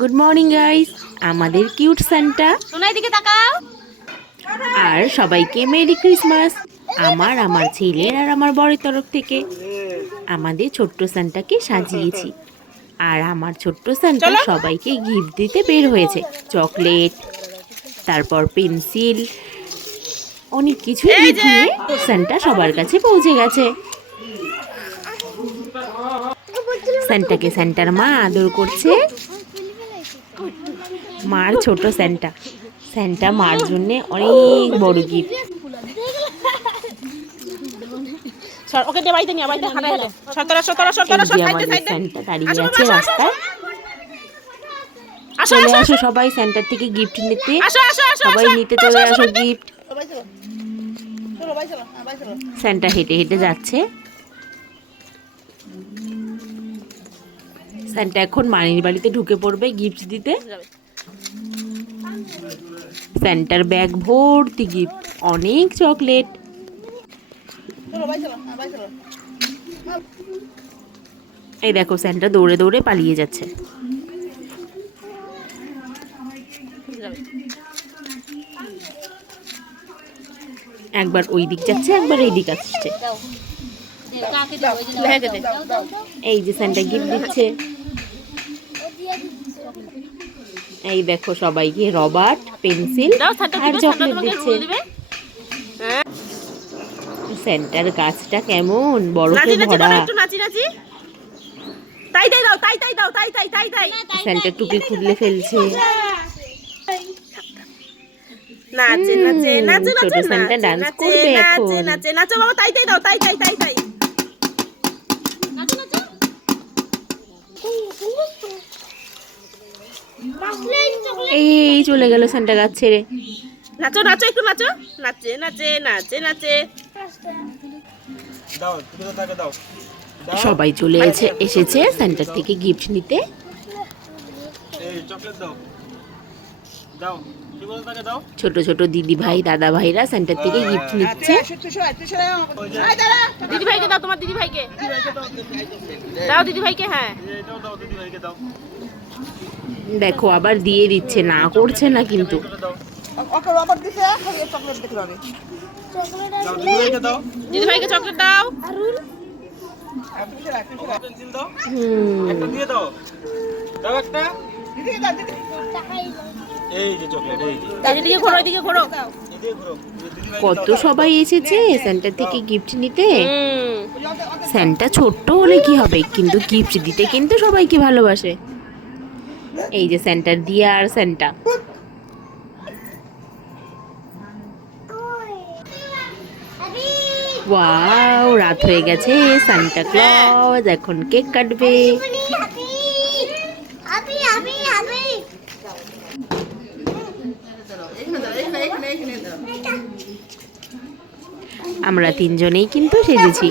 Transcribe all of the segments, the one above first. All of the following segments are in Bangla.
গুড মর্নিং গাইস, আমাদের কিউট সান্টা আর সবাইকে মেরি ক্রিসমাস। আমার ছেলের আর আমার বরের তরফ থেকে আমাদের ছোট্ট সান্টাকে সাজিয়েছি। আর আমার ছোট্ট সান্টা সবাইকে গিফট দিতে বের হয়েছে। চকলেট, তারপর পেন্সিল, অনেক কিছু গিফট নিয়ে সান্টা সবার কাছে পৌঁছে গেছে। সান্টাকে সান্টার মা আদর করছে। মার ছোট সান্টা, সান্টা মার জন্য অনেক বড় গিফট। ওকে দে বাইতে নিয়ে বাইতে হাঁটা হাঁটা সতরা আমাদের সান্টা দাঁড়িয়ে আছে রাস্তায়। চলে আসো সবাই সেন্টার থেকে গিফট নিতে। সবাই নিতে চলে আসো গিফট। সেন্টা হেঁটে হেঁটে যাচ্ছে। সেন্টা এখন মানির বাড়িতে ঢুকে পড়বে গিফট দিতে। সেন্টার ব্যাগ ভর্তি গিফট, অনেক চকলেট। এই দেখো সেন্টা দৌড়ে দৌড়ে পালিয়ে যাচ্ছে। একবার ওই দিক যাচ্ছে, একবার এই দিক আসছে। এই যে সেন্টা গিফট দিচ্ছে। এই দেখো সবাইকে রবার্ট, পেন্সিল আর চকলেট দিচ্ছে। সেন্টার গাছটা কেমন বরফে ভরা। সেন্টার টুপি খুলে ফেলছে। নাচে নাচে নাচে ছোট সেন্টা ডান্স করবে এখন। নাচে নাচো বাবা, তাই তাই দাও, তাই তাই তাই তাই। এই চলে গেল সেন্টা গাছ ছেড়ে। নাচো নাচো একটু নাচো, নাচে নাচে নাচে নাচে। সবাই চলে এসেছে সেন্টার থেকে গিফট নিতে। ছোট ছোট দিদি ভাই, দাদা ভাইরা সেন্টার থেকে গিফট নিচ্ছে। দিদি ভাইকে দাও, তোমার দিদি ভাইকে দাও, দিদি ভাইকে। হ্যাঁ দেখো আবার দিয়ে দিচ্ছে, না করছে না কিন্তু। দিদি ভাইকে চকলেট দাও। কত সবাই এসেছে সেন্টার থেকে গিফট নিতে। সেন্টা ছোট্ট হলে কি হবে, কিন্তু গিফট দিতে কিন্তু সবাইকে ভালোবাসে। এই যে সেন্টার দিয়া আর সেন্টা। ওয়াও, রাত হয়ে গেছে। সান্টা ক্লজ এখন কেক কাটবে। আমরা তিনজনেই কিন্তু সেজেছি।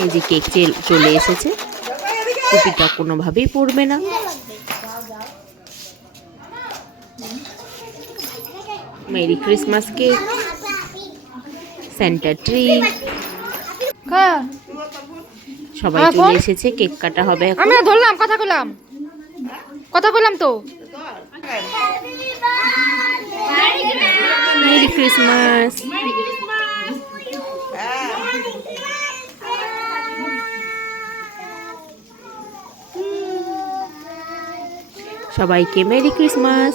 এই যে কেক চলে এসেছে। টুপিটা কোনোভাবেই পড়বে না। Merry Christmas cake, Santa tree. সবাই চলে এসেছে, কেক কাটা হবে। আমি ধরলাম, কথা বললাম তো। Merry Christmas. সবাইকে মেরি ক্রিসমাস।